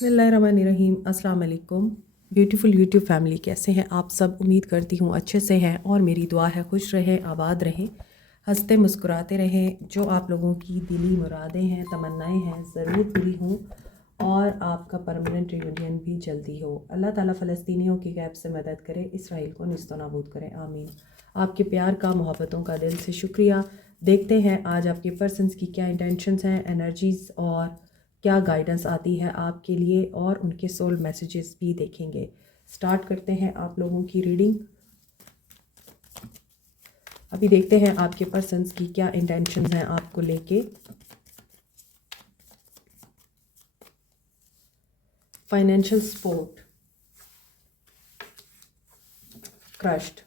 बिस्मिल्लाहिर्रहमानिर्रहीम। अस्सलाम वालेकुम ब्यूटीफुल यूट्यूब फैमिली, कैसे हैं आप सब? उम्मीद करती हूँ अच्छे से हैं और मेरी दुआ है खुश रहें, आबाद रहें, हंसते मुस्कुराते रहें। जो आप लोगों की दिली मुरादें हैं, तमन्नाएं हैं, ज़रूर पूरी हों और आपका परमानेंट रियूनियन भी जल्दी हो। अल्लाह ताला फ़लस्तीनियों की गैब से मदद करे, इसराइल को निस्तो नाबूद करे, आमीन। आपके प्यार का, मोहब्बतों का दिल से शुक्रिया। देखते हैं आज आपके पर्सन्स की क्या इंटेंशंस हैं, एनर्जीज़ और क्या गाइडेंस आती है आपके लिए, और उनके सोल मैसेजेस भी देखेंगे। स्टार्ट करते हैं आप लोगों की रीडिंग। अभी देखते हैं आपके पर्सन्स की क्या इंटेंशंस हैं आपको लेके। Financial support, crushed.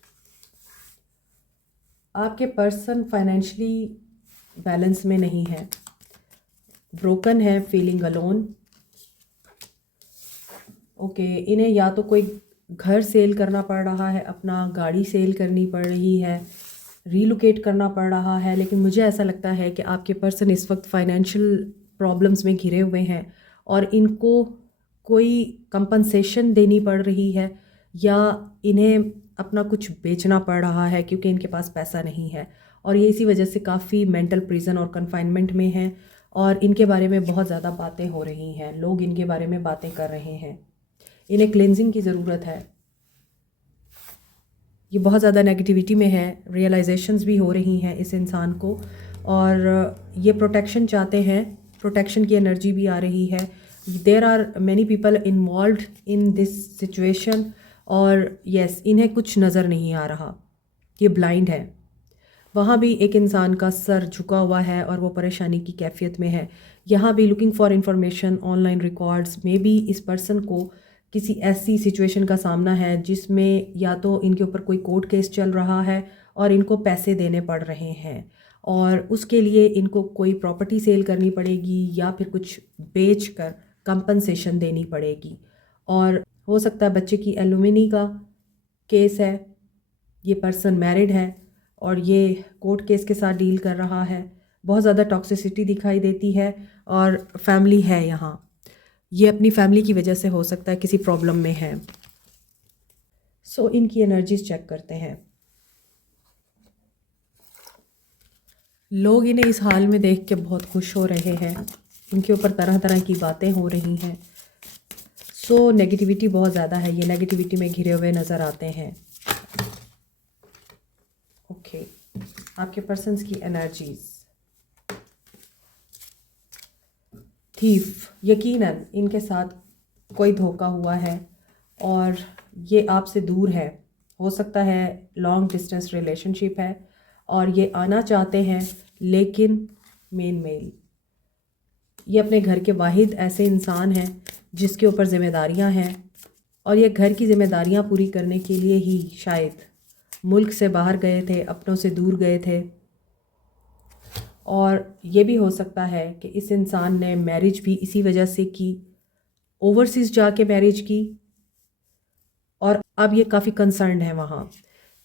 आपके पर्सन फाइनेंशियली बैलेंस में नहीं है, ब्रोकन है, फीलिंग अलोन। ओके, इन्हें या तो कोई घर सेल करना पड़ रहा है, अपना गाड़ी सेल करनी पड़ रही है, रीलोकेट करना पड़ रहा है, लेकिन मुझे ऐसा लगता है कि आपके पर्सन इस वक्त फाइनेंशियल प्रॉब्लम्स में घिरे हुए हैं और इनको कोई कंपनसेशन देनी पड़ रही है या इन्हें अपना कुछ बेचना पड़ रहा है क्योंकि इनके पास पैसा नहीं है, और ये इसी वजह से काफ़ी मेंटल प्रिजन और कन्फाइनमेंट में हैं और इनके बारे में बहुत ज़्यादा बातें हो रही हैं, लोग इनके बारे में बातें कर रहे हैं। इन्हें क्लेंजिंग की ज़रूरत है, ये बहुत ज़्यादा नेगेटिविटी में है, रियलाइजेशंस भी हो रही हैं इस इंसान को, और ये प्रोटेक्शन चाहते हैं, प्रोटेक्शन की एनर्जी भी आ रही है। There are many people involved in this situation, और यस, इन्हें कुछ नज़र नहीं आ रहा, ये ब्लाइंड है। वहाँ भी एक इंसान का सर झुका हुआ है और वो परेशानी की कैफियत में है। यहाँ भी looking for information, online records में भी इस पर्सन को किसी ऐसी सिचुएशन का सामना है जिसमें या तो इनके ऊपर कोई कोर्ट केस चल रहा है और इनको पैसे देने पड़ रहे हैं, और उसके लिए इनको कोई प्रॉपर्टी सेल करनी पड़ेगी या फिर कुछ बेच कर कंपनसेशन देनी पड़ेगी। और हो सकता है बच्चे की एलुमिनी का केस है, ये पर्सन मैरिड है और ये कोर्ट केस के साथ डील कर रहा है। बहुत ज़्यादा टॉक्सिसिटी दिखाई देती है और फैमिली है यहाँ, ये अपनी फैमिली की वजह से हो सकता है किसी प्रॉब्लम में है। सो इनकी एनर्जीज चेक करते हैं। लोग इन्हें इस हाल में देख के बहुत खुश हो रहे हैं, इनके ऊपर तरह तरह की बातें हो रही हैं। सो नेगेटिविटी बहुत ज़्यादा है, ये नेगेटिविटी में घिरे हुए नज़र आते हैं। ओके, आपके पर्सन्स की एनर्जीज। थीफ, यकीनन इनके साथ कोई धोखा हुआ है और ये आपसे दूर है, हो सकता है लॉन्ग डिस्टेंस रिलेशनशिप है और ये आना चाहते हैं, लेकिन मेल ये अपने घर के वाहिद ऐसे इंसान हैं जिसके ऊपर ज़िम्मेदारियां हैं, और ये घर की ज़िम्मेदारियां पूरी करने के लिए ही शायद मुल्क से बाहर गए थे, अपनों से दूर गए थे। और ये भी हो सकता है कि इस इंसान ने मैरिज भी इसी वजह से की, ओवरसीज़ जाके मैरिज की, और अब ये काफ़ी कंसर्न है वहाँ,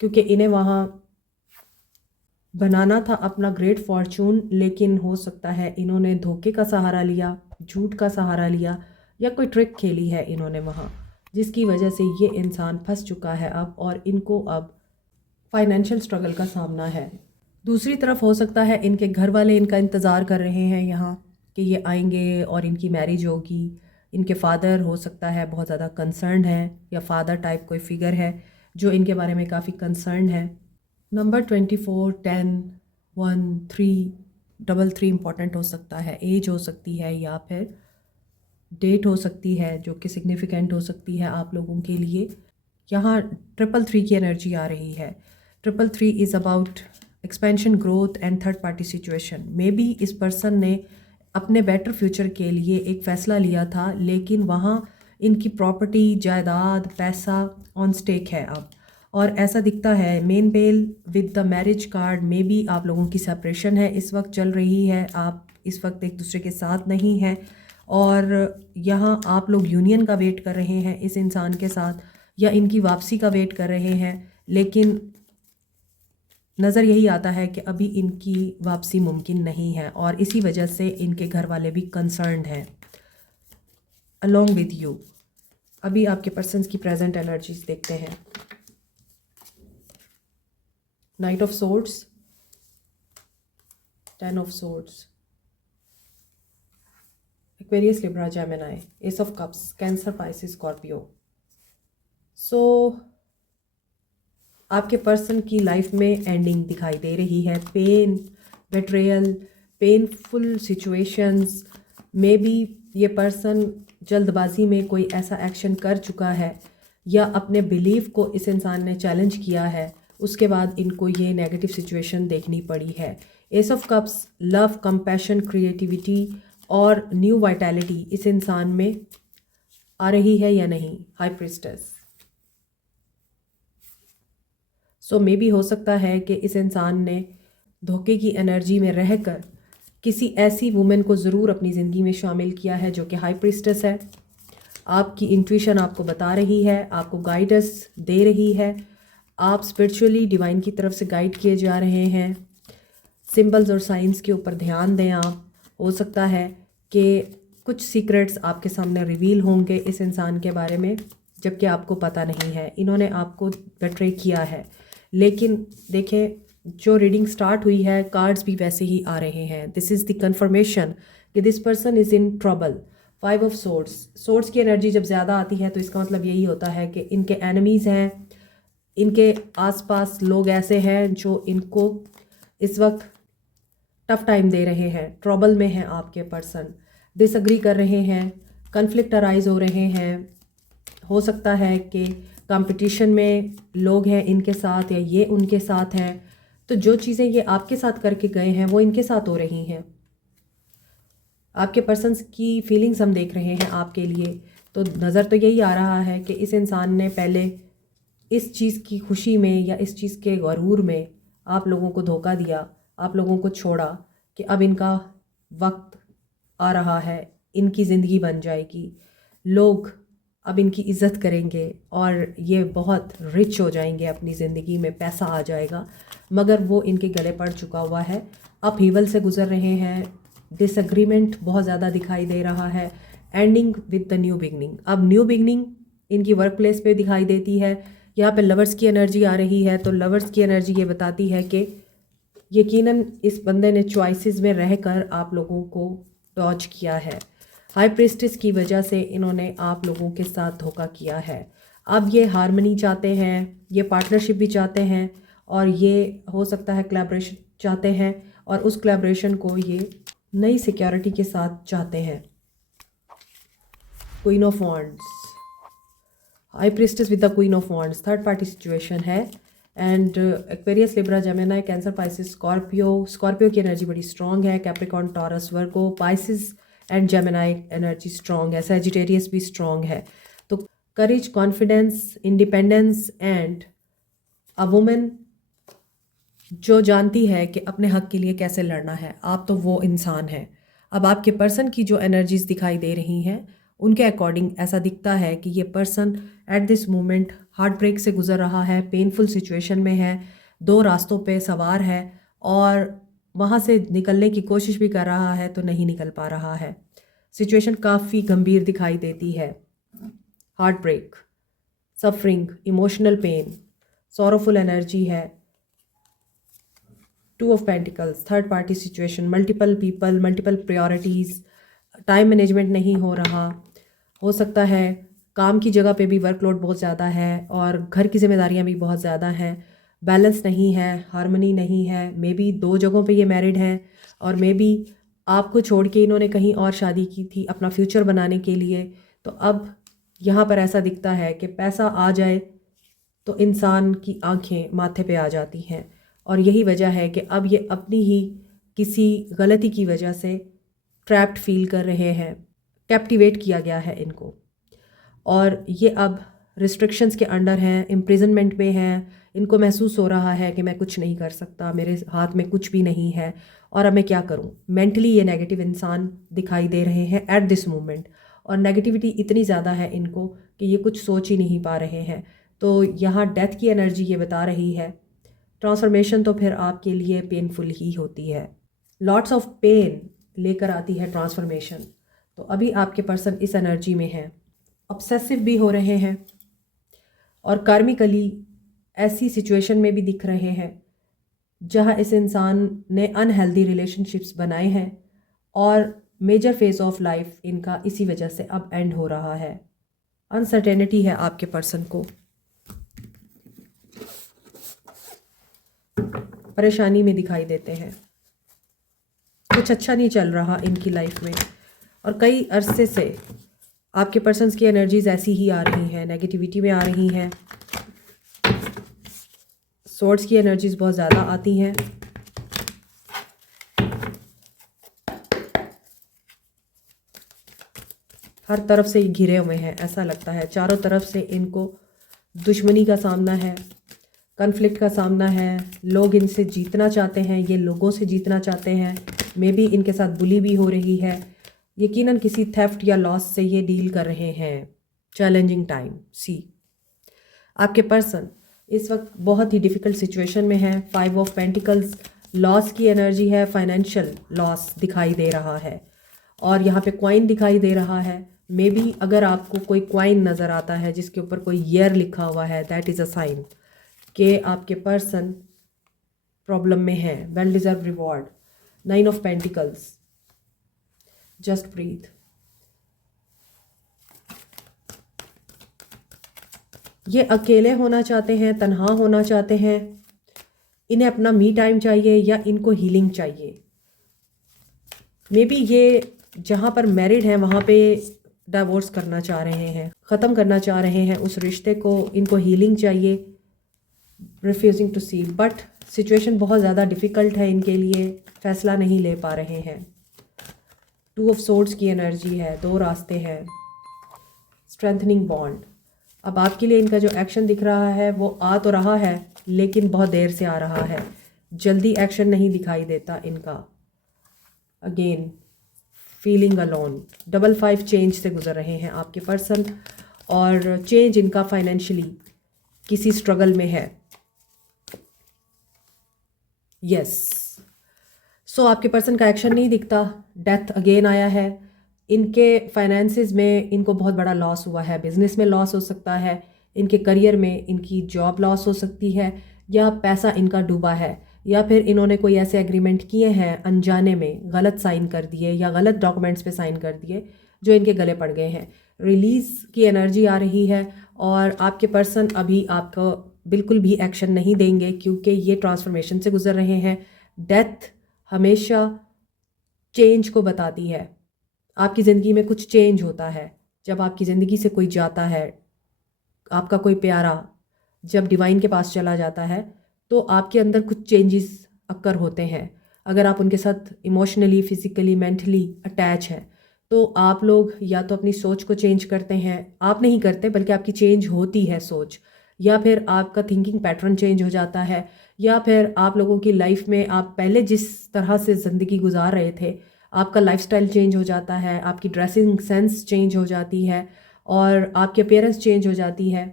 क्योंकि इन्हें वहाँ बनाना था अपना ग्रेट फॉर्चून, लेकिन हो सकता है इन्होंने धोखे का सहारा लिया, झूठ का सहारा लिया, या कोई ट्रिक खेली है इन्होंने वहाँ, जिसकी वजह से ये इंसान फंस चुका है अब, और इनको अब फाइनेंशियल स्ट्रगल का सामना है। दूसरी तरफ हो सकता है इनके घर वाले इनका इंतज़ार कर रहे हैं यहाँ कि ये आएंगे और इनकी मैरिज होगी। इनके फादर हो सकता है बहुत ज़्यादा कंसर्न है, या फादर टाइप कोई फिगर है जो इनके बारे में काफ़ी कंसर्न है। नंबर 24, 10, 1, 3, 3 इंपॉर्टेंट हो सकता है, एज हो सकती है या फिर डेट हो सकती है जो कि सिग्निफिकेंट हो सकती है आप लोगों के लिए। यहाँ 333 की एनर्जी आ रही है। 333 is about expansion, growth and third party situation. May be इस पर्सन ने अपने बेटर फ्यूचर के लिए एक फ़ैसला लिया था, लेकिन वहाँ इनकी प्रॉपर्टी, जायदाद, पैसा ऑन स्टेक है अब, और ऐसा दिखता है main bell with the marriage card. Maybe आप लोगों की सेपरेशन है इस वक्त चल रही है, आप इस वक्त एक दूसरे के साथ नहीं हैं, और यहाँ आप लोग यूनियन का वेट कर रहे हैं इस इंसान के साथ, या इनकी वापसी का वेट कर रहे हैं, लेकिन नज़र यही आता है कि अभी इनकी वापसी मुमकिन नहीं है, और इसी वजह से इनके घर वाले भी कंसर्न्ड हैं। along with you। अभी आपके पर्सन्स की प्रेजेंट एनर्जीज देखते हैं। Knight of swords, 10 of swords, Aquarius, Libra, Gemini, ace of cups, Cancer, Pisces, Scorpio. So आपके पर्सन की लाइफ में एंडिंग दिखाई दे रही है। Pain, betrayal, painful situations. Maybe ये पर्सन जल्दबाजी में कोई ऐसा एक्शन कर चुका है या अपने बिलीफ को इस इंसान ने चैलेंज किया है, उसके बाद इनको ये नेगेटिव सिचुएशन देखनी पड़ी है। S of cups, love, compassion, creativity और न्यू वाइटैलिटी इस इंसान में आ रही है या नहीं। High priestess. So may be हो सकता है कि इस इंसान ने धोखे की एनर्जी में रहकर किसी ऐसी वुमेन को ज़रूर अपनी ज़िंदगी में शामिल किया है जो कि हाई प्रिस्टेस है। आपकी इंट्यूशन आपको बता रही है, आपको गाइडेंस दे रही है, आप स्पिरिचुअली डिवाइन की तरफ से गाइड किए जा रहे हैं। सिंबल्स और साइंस के ऊपर ध्यान दें आप। हो सकता है कि कुछ सीक्रेट्स आपके सामने रिवील होंगे इस इंसान के बारे में, जबकि आपको पता नहीं है। इन्होंने आपको बेट्रे किया है। लेकिन देखें, जो रीडिंग स्टार्ट हुई है, कार्ड्स भी वैसे ही आ रहे हैं। दिस इज़ द कंफर्मेशन कि this person is in trouble. 5 of swords, swords की एनर्जी जब ज़्यादा आती है तो इसका मतलब यही होता है कि इनके एनिमीज़ हैं, इनके आसपास लोग ऐसे हैं जो इनको इस वक्त टफ टाइम दे रहे हैं। ट्रबल में हैं आपके पर्सन, डिसएग्री कर रहे हैं, कन्फ्लिक्ट अराइज हो रहे हैं। हो सकता है कि कंपटीशन में लोग हैं इनके साथ या ये उनके साथ हैं। तो जो चीज़ें ये आपके साथ करके गए हैं वो इनके साथ हो रही हैं। आपके पर्सन्स की फीलिंग्स हम देख रहे हैं आपके लिए, तो नज़र तो यही आ रहा है कि इस इंसान ने पहले इस चीज़ की खुशी में या इस चीज़ के गरूर में आप लोगों को धोखा दिया, आप लोगों को छोड़ा कि अब इनका वक्त आ रहा है, इनकी ज़िंदगी बन जाएगी, लोग अब इनकी इज़्ज़त करेंगे और ये बहुत रिच हो जाएंगे, अपनी ज़िंदगी में पैसा आ जाएगा। मगर वो इनके गले पड़ चुका हुआ है। अपहीवल से गुज़र रहे हैं, डिसएग्रीमेंट बहुत ज़्यादा दिखाई दे रहा है। Ending with the new beginning. अब न्यू बिगनिंग इनकी वर्क प्लेस पे दिखाई देती है। यहाँ पे लवर्स की एनर्जी आ रही है, तो लवर्स की एनर्जी ये बताती है कि यकीनन इस बंदे ने चॉइसेस में रहकर आप लोगों को डॉज किया है। हाई प्रिस्टेस की वजह से इन्होंने आप लोगों के साथ धोखा किया है। अब ये हार्मनी चाहते हैं, ये पार्टनरशिप भी चाहते हैं और ये हो सकता है कोलैबोरेशन चाहते हैं, और उस कोलैबोरेशन को ये नई सिक्योरिटी के साथ चाहते हैं। Queen of wands, high priestess with the queen of wands, third party situation है। And Aquarius, Libra, Gemini, Cancer, Pisces, Scorpio. Scorpio की एनर्जी बड़ी स्ट्रॉन्ग है। Capricorn, Taurus, Virgo, Pisces and Gemini energy strong है। Sagittarius भी strong है। तो courage, confidence, independence and a women जो जानती है कि अपने हक के लिए कैसे लड़ना है, आप तो वो इंसान है। अब आपके पर्सन की जो एनर्जीज दिखाई दे रही हैं उनके अकॉर्डिंग ऐसा दिखता है कि ये person at this moment heartbreak से गुजर रहा है, पेनफुल सिचुएशन में है, 2 रास्तों पे सवार है और वहाँ से निकलने की कोशिश भी कर रहा है तो नहीं निकल पा रहा है। सिचुएशन काफ़ी गंभीर दिखाई देती है। Heartbreak, suffering, emotional pain, sorrowful energy है। 2 of pentacles, third party situation, multiple people, multiple priorities, time management नहीं हो रहा। हो सकता है काम की जगह पे भी वर्कलोड बहुत ज़्यादा है और घर की जिम्मेदारियां भी बहुत ज़्यादा हैं। बैलेंस नहीं है, हार्मनी नहीं है। मे बी 2 जगहों पे ये मैरिड हैं और मे बी आपको छोड़ के इन्होंने कहीं और शादी की थी अपना फ्यूचर बनाने के लिए। तो अब यहाँ पर ऐसा दिखता है कि पैसा आ जाए तो इंसान की आंखें माथे पे आ जाती हैं और यही वजह है कि अब ये अपनी ही किसी गलती की वजह से ट्रैप्ड फील कर रहे हैं, कैप्टिवेट किया गया है इनको और ये अब रिस्ट्रिक्शंस के अंडर हैं, इम्प्रिजनमेंट में हैं। इनको महसूस हो रहा है कि मैं कुछ नहीं कर सकता, मेरे हाथ में कुछ भी नहीं है और अब मैं क्या करूं। मेंटली ये नेगेटिव इंसान दिखाई दे रहे हैं एट दिस मोमेंट और नेगेटिविटी इतनी ज़्यादा है इनको कि ये कुछ सोच ही नहीं पा रहे हैं। तो यहाँ डेथ की एनर्जी ये बता रही है। ट्रांसफॉर्मेशन तो फिर आपके लिए पेनफुल ही होती है। लॉट्स ऑफ पेन लेकर आती है ट्रांसफॉर्मेशन। तो अभी आपके पर्सन इस एनर्जी में हैं, ऑब्सेसिव भी हो रहे हैं और कार्मिकली ऐसी सिचुएशन में भी दिख रहे हैं जहां इस इंसान ने अनहेल्दी रिलेशनशिप्स बनाए हैं और मेजर फेज ऑफ लाइफ इनका इसी वजह से अब एंड हो रहा है। अनसर्टेनिटी है आपके पर्सन को, परेशानी में दिखाई देते हैं, कुछ अच्छा नहीं चल रहा इनकी लाइफ में और कई अरसे से आपके पर्सन्स की एनर्जीज ऐसी ही आ रही हैं, नेगेटिविटी में आ रही हैं। सोर्ड्स की एनर्जीज बहुत ज़्यादा आती हैं। हर तरफ से ये घिरे हुए हैं, ऐसा लगता है चारों तरफ से इनको दुश्मनी का सामना है, कन्फ्लिक्ट का सामना है। लोग इनसे जीतना चाहते हैं, ये लोगों से जीतना चाहते हैं। मे बी इनके साथ बुली भी हो रही है, यकीनन किसी थेफ्ट या लॉस से ये डील कर रहे हैं। चैलेंजिंग टाइम सी। आपके पर्सन इस वक्त बहुत ही डिफ़िकल्ट सिचुएशन में है। 5 ऑफ पेंटिकल्स लॉस की एनर्जी है, फाइनेंशियल लॉस दिखाई दे रहा है और यहाँ पे क्वाइन दिखाई दे रहा है। मे बी अगर आपको कोई क्वाइन नज़र आता है जिसके ऊपर कोई ईयर लिखा हुआ है, दैट इज़ अ साइन कि आपके पर्सन प्रॉब्लम में है। Well deserve reward. 9 of pentacles, just breathe. ये अकेले होना चाहते हैं, तन्हा होना चाहते हैं, इन्हें अपना मी टाइम चाहिए या इनको हीलिंग चाहिए। मे बी ये जहाँ पर मैरिड हैं वहाँ पे डाइवोर्स करना चाह रहे हैं, ख़त्म करना चाह रहे हैं उस रिश्ते को, इनको हीलिंग चाहिए। Refusing to see, but situation बहुत ज़्यादा डिफ़िकल्ट है इनके लिए, फ़ैसला नहीं ले पा रहे हैं। 2 ऑफ सोर्ड्स की एनर्जी है, 2 रास्ते हैं। Strengthening bond. अब आपके लिए इनका जो एक्शन दिख रहा है वो आ तो रहा है लेकिन बहुत देर से आ रहा है, जल्दी एक्शन नहीं दिखाई देता इनका। Again feeling alone. 5 चेंज से गुजर रहे हैं आपके पर्सन और चेंज इनका फाइनेंशियली किसी स्ट्रगल में है। यस, सो आपके पर्सन का एक्शन नहीं दिखता। डेथ अगेन आया है। इनके फाइनेंसेस में इनको बहुत बड़ा लॉस हुआ है, बिजनेस में लॉस हो सकता है, इनके करियर में इनकी जॉब लॉस हो सकती है, या पैसा इनका डूबा है, या फिर इन्होंने कोई ऐसे एग्रीमेंट किए हैं अनजाने में, गलत साइन कर दिए या गलत डॉक्यूमेंट्स पे साइन कर दिए जो इनके गले पड़ गए हैं। रिलीज़ की एनर्जी आ रही है और आपके पर्सन अभी आपको बिल्कुल भी एक्शन नहीं देंगे क्योंकि ये ट्रांसफॉर्मेशन से गुजर रहे हैं। डेथ हमेशा चेंज को बताती है। आपकी ज़िंदगी में कुछ चेंज होता है जब आपकी ज़िंदगी से कोई जाता है, आपका कोई प्यारा जब डिवाइन के पास चला जाता है तो आपके अंदर कुछ चेंजेस अक्कर होते हैं। अगर आप उनके साथ इमोशनली, फिज़िकली, मेंटली अटैच हैं तो आप लोग या तो अपनी सोच को चेंज करते हैं, आप नहीं करते बल्कि आपकी चेंज होती है सोच, या फिर आपका थिंकिंग पैटर्न चेंज हो जाता है, या फिर आप लोगों की लाइफ में आप पहले जिस तरह से ज़िंदगी गुजार रहे थे आपका लाइफस्टाइल चेंज हो जाता है, आपकी ड्रेसिंग सेंस चेंज हो जाती है और आपकी अपीयरेंस चेंज हो जाती है।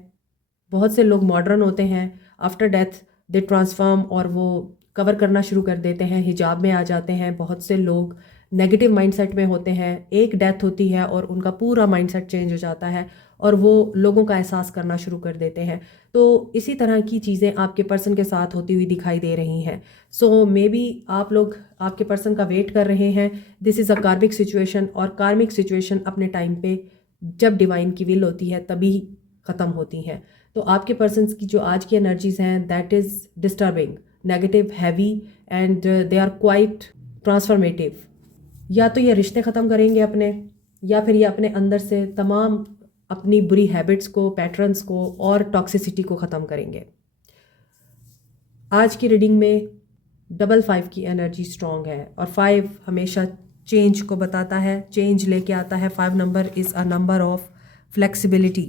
बहुत से लोग मॉडर्न होते हैं, आफ्टर डेथ दे ट्रांसफॉर्म और वो कवर करना शुरू कर देते हैं, हिजाब में आ जाते हैं। बहुत से लोग नेगेटिव माइंडसेट में होते हैं, एक डेथ होती है और उनका पूरा माइंडसेट चेंज हो जाता है और वो लोगों का एहसास करना शुरू कर देते हैं। तो इसी तरह की चीज़ें आपके पर्सन के साथ होती हुई दिखाई दे रही हैं। सो मे बी आप लोग आपके पर्सन का वेट कर रहे हैं। दिस इज़ अ कार्मिक सिचुएशन और कार्मिक सिचुएशन अपने टाइम पे जब डिवाइन की विल होती है तभी ख़त्म होती हैं। तो आपके पर्सन्स की जो आज की एनर्जीज़ हैं that is disturbing, negative, heavy and they are quite transformative. या तो ये रिश्ते ख़त्म करेंगे अपने, या फिर ये अपने अंदर से तमाम अपनी बुरी हैबिट्स को, पैटर्न्स को और टॉक्सिसिटी को ख़त्म करेंगे। आज की रीडिंग में 5 की एनर्जी स्ट्रॉन्ग है और 5 हमेशा चेंज को बताता है, चेंज लेके आता है। 5 number is a number of flexibility.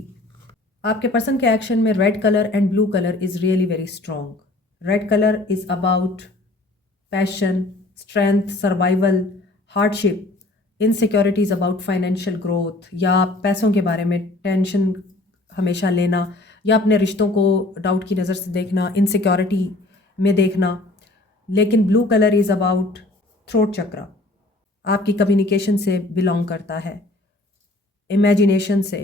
आपके पर्सन के एक्शन में red colour and blue colour is really very strong. Red colour is about passion, strength, survival, hardship. Insecurities about financial growth या पैसों के बारे में टेंशन हमेशा लेना या अपने रिश्तों को डाउट की नज़र से देखना, इनसिक्योरिटी में देखना। लेकिन blue colour is about throat chakra. आपकी कम्युनिकेशन से बिलोंग करता है, इमेजिनेशन से।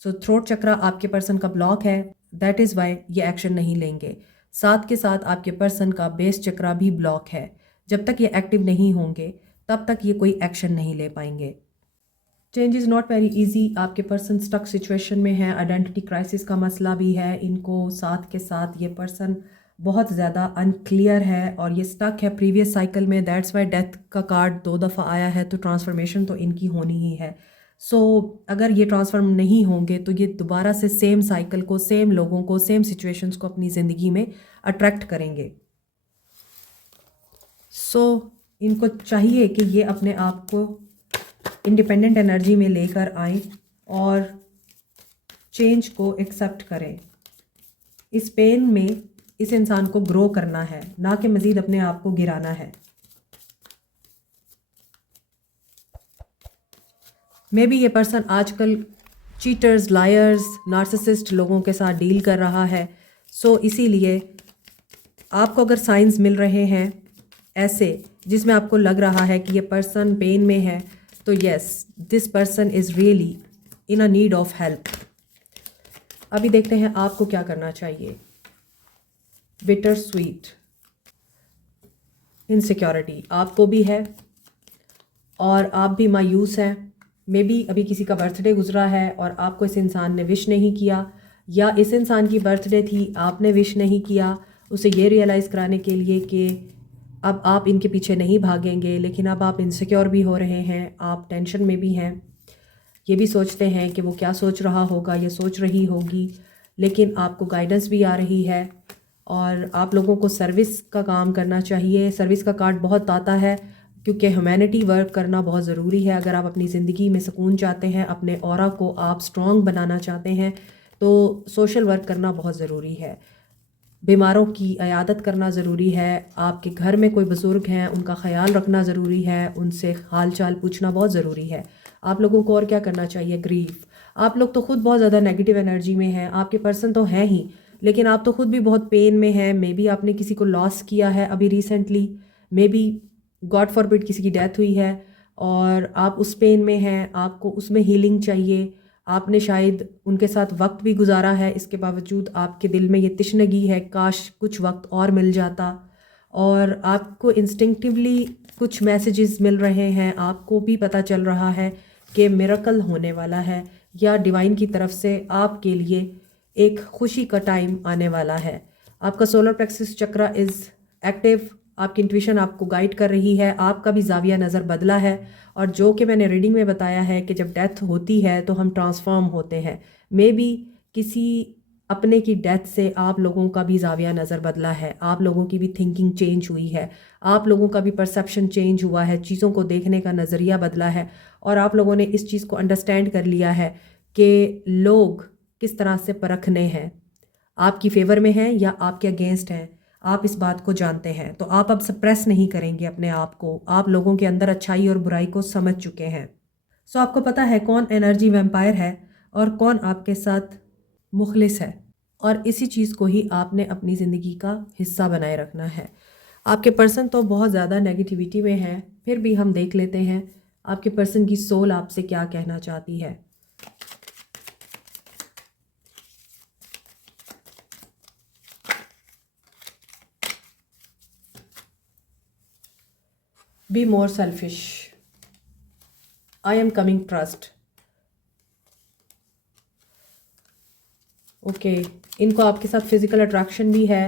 सो थ्रोट चक्रा आपके पर्सन का ब्लॉक है, दैट इज़ वाई ये एक्शन नहीं लेंगे। साथ के साथ आपके पर्सन का बेस चक्रा भी ब्लॉक है। जब तक ये एक्टिव नहीं होंगे तब तक ये कोई एक्शन नहीं ले पाएंगे। Change is not very easy. आपके पर्सन स्टक सिचुएशन में है, आइडेंटिटी क्राइसिस का मसला भी है इनको। साथ के साथ ये पर्सन बहुत ज़्यादा अनक्लियर है और ये स्टक है प्रीवियस साइकिल में। दैट्स वाई डेथ का कार्ड 2 दफ़ा आया है, तो ट्रांसफॉर्मेशन तो इनकी होनी ही है। सो अगर ये ट्रांसफॉर्म नहीं होंगे तो ये दोबारा से सेम साइकिल को, सेम लोगों को, सेम सिचुएशंस को अपनी ज़िंदगी में अट्रैक्ट करेंगे। सो इनको चाहिए कि ये अपने आप को इंडिपेंडेंट एनर्जी में लेकर आएं और चेंज को एक्सेप्ट करें। इस पेन में इस इंसान को ग्रो करना है, ना कि मज़ीद अपने आप को गिराना है। मे बी ये पर्सन आजकल चीटर्स, लायर्स, नार्सिसिस्ट लोगों के साथ डील कर रहा है। सो इसीलिए आपको अगर साइंस मिल रहे हैं ऐसे जिसमें आपको लग रहा है कि ये पर्सन पेन में है, तो yes, this person is really in a need of help. अभी देखते हैं आपको क्या करना चाहिए। बिटर स्वीट इनसिक्योरिटी आपको भी है और आप भी मायूस हैं। मे बी अभी किसी का बर्थडे गुजरा है और आपको इस इंसान ने विश नहीं किया, या इस इंसान की बर्थडे थी, आपने विश नहीं किया, उसे ये रियलाइज़ कराने के लिए कि अब आप इनके पीछे नहीं भागेंगे। लेकिन अब आप इनसिक्योर भी हो रहे हैं, आप टेंशन में भी हैं, ये भी सोचते हैं कि वो क्या सोच रहा होगा, ये सोच रही होगी। लेकिन आपको गाइडेंस भी आ रही है और आप लोगों को सर्विस का काम करना चाहिए। सर्विस का कार्ड बहुत आता है क्योंकि ह्यूमैनिटी वर्क करना बहुत ज़रूरी है। अगर आप अपनी ज़िंदगी में सुकून चाहते हैं, अपने ऑरा को आप स्ट्रॉन्ग बनाना चाहते हैं, तो सोशल वर्क करना बहुत ज़रूरी है। बीमारों की इयादत करना ज़रूरी है। आपके घर में कोई बुज़ुर्ग हैं, उनका ख्याल रखना ज़रूरी है, उनसे हाल चाल पूछना बहुत ज़रूरी है। आप लोगों को और क्या करना चाहिए? ग्रीफ। आप लोग तो खुद बहुत ज़्यादा नेगेटिव एनर्जी में हैं, आपके पर्सन तो हैं ही, लेकिन आप तो खुद भी बहुत पेन में हैं। मे बी आपने किसी को लॉस किया है अभी recently, may be God forbid किसी की डेथ हुई है और आप उस पेन में हैं, आपको उसमें हीलिंग चाहिए। आपने शायद उनके साथ वक्त भी गुजारा है, इसके बावजूद आपके दिल में ये तिश्नगी है, काश कुछ वक्त और मिल जाता। और आपको इंस्टिंक्टिवली कुछ मैसेजेस मिल रहे हैं, आपको भी पता चल रहा है कि मिरेकल होने वाला है, या डिवाइन की तरफ से आपके लिए एक खुशी का टाइम आने वाला है। आपका solar plexus chakra is active, आपकी इंट्यूशन आपको गाइड कर रही है, आपका भी जाविया नज़र बदला है। और जो कि मैंने रीडिंग में बताया है कि जब डेथ होती है तो हम ट्रांसफॉर्म होते हैं। मे बी किसी अपने की डेथ से आप लोगों का भी जाविया नज़र बदला है, आप लोगों की भी थिंकिंग चेंज हुई है, आप लोगों का भी परसेप्शन चेंज हुआ है, चीज़ों को देखने का नज़रिया बदला है और आप लोगों ने इस चीज़ को अंडरस्टैंड कर लिया है कि लोग किस तरह से परखने हैं, आपकी फेवर में हैं या आपके अगेंस्ट हैं। आप इस बात को जानते हैं, तो आप अब सप्रेस नहीं करेंगे अपने आप को। आप लोगों के अंदर अच्छाई और बुराई को समझ चुके हैं। सो आपको पता है कौन एनर्जी वैम्पायर है और कौन आपके साथ मुखलिस है, और इसी चीज़ को ही आपने अपनी ज़िंदगी का हिस्सा बनाए रखना है। आपके पर्सन तो बहुत ज़्यादा नेगेटिविटी में है, फिर भी हम देख लेते हैं आपके पर्सन की सोल आपसे क्या कहना चाहती है। Be more selfish. I am coming trust. Okay, इनको आपके साथ फिज़िकल अट्रैक्शन भी है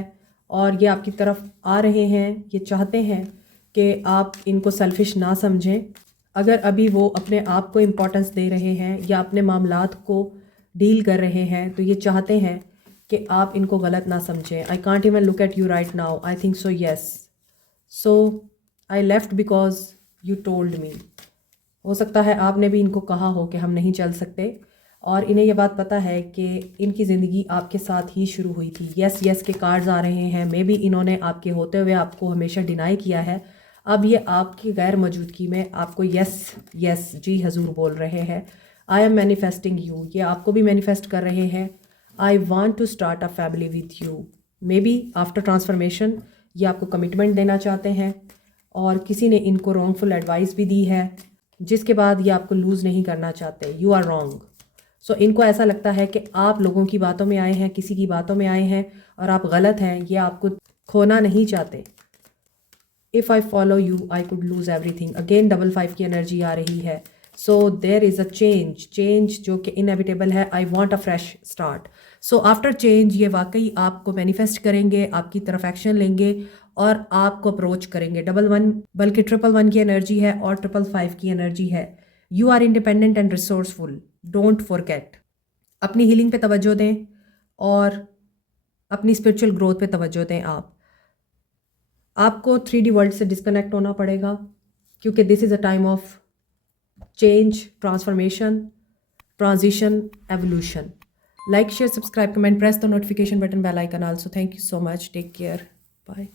और ये आपकी तरफ आ रहे हैं। ये चाहते हैं कि आप इनको सेल्फिश ना समझें। अगर अभी वो अपने आप को इम्पोर्टेंस दे रहे हैं या अपने मामलात को डील कर रहे हैं, तो ये चाहते हैं कि आप इनको गलत ना समझें। I can't even look at you right now, I think so yes. So I left because you told me. हो सकता है आपने भी इनको कहा हो कि हम नहीं चल सकते, और इन्हें यह बात पता है कि इनकी ज़िंदगी आपके साथ ही शुरू हुई थी। यस यस के कार्ड्स आ रहे हैं। मे बी इन्होंने आपके होते हुए आपको हमेशा डिनाई किया है, अब ये आपकी गैर मौजूदगी में आपको यस यस जी हजूर बोल रहे हैं। आई एम मैनिफेस्टिंग यू, ये आपको भी मैनिफेस्ट कर रहे हैं। I want to start a family with you. Maybe after transformation ये आपको कमिटमेंट देना चाहते हैं और किसी ने इनको रॉन्गफुल एडवाइस भी दी है, जिसके बाद ये आपको लूज़ नहीं करना चाहते। You are wrong. सो इनको ऐसा लगता है कि आप लोगों की बातों में आए हैं, किसी की बातों में आए हैं और आप गलत हैं, ये आपको खोना नहीं चाहते। If I follow you I could lose everything. Again double 5 की एनर्जी आ रही है। सो देर इज़ अ चेंज जो कि इनएविटेबल है। I want a fresh start. So after change ये वाकई आपको मैनिफेस्ट करेंगे, आपकी तरफ एक्शन लेंगे और आपको अप्रोच करेंगे। डबल 1 बल्कि 111 की एनर्जी है और 555 की एनर्जी है। You are independent and resourceful, don't forget. अपनी हीलिंग पे तवज्जो दें और अपनी स्पिरिचुअल ग्रोथ पे तवज्जो दें। आपको 3D वर्ल्ड से डिस्कनेक्ट होना पड़ेगा, क्योंकि this is a time of change, transformation, transition, evolution. Like, share, subscribe, comment, press the notification button, bell icon also. Thank you so much, take care, bye.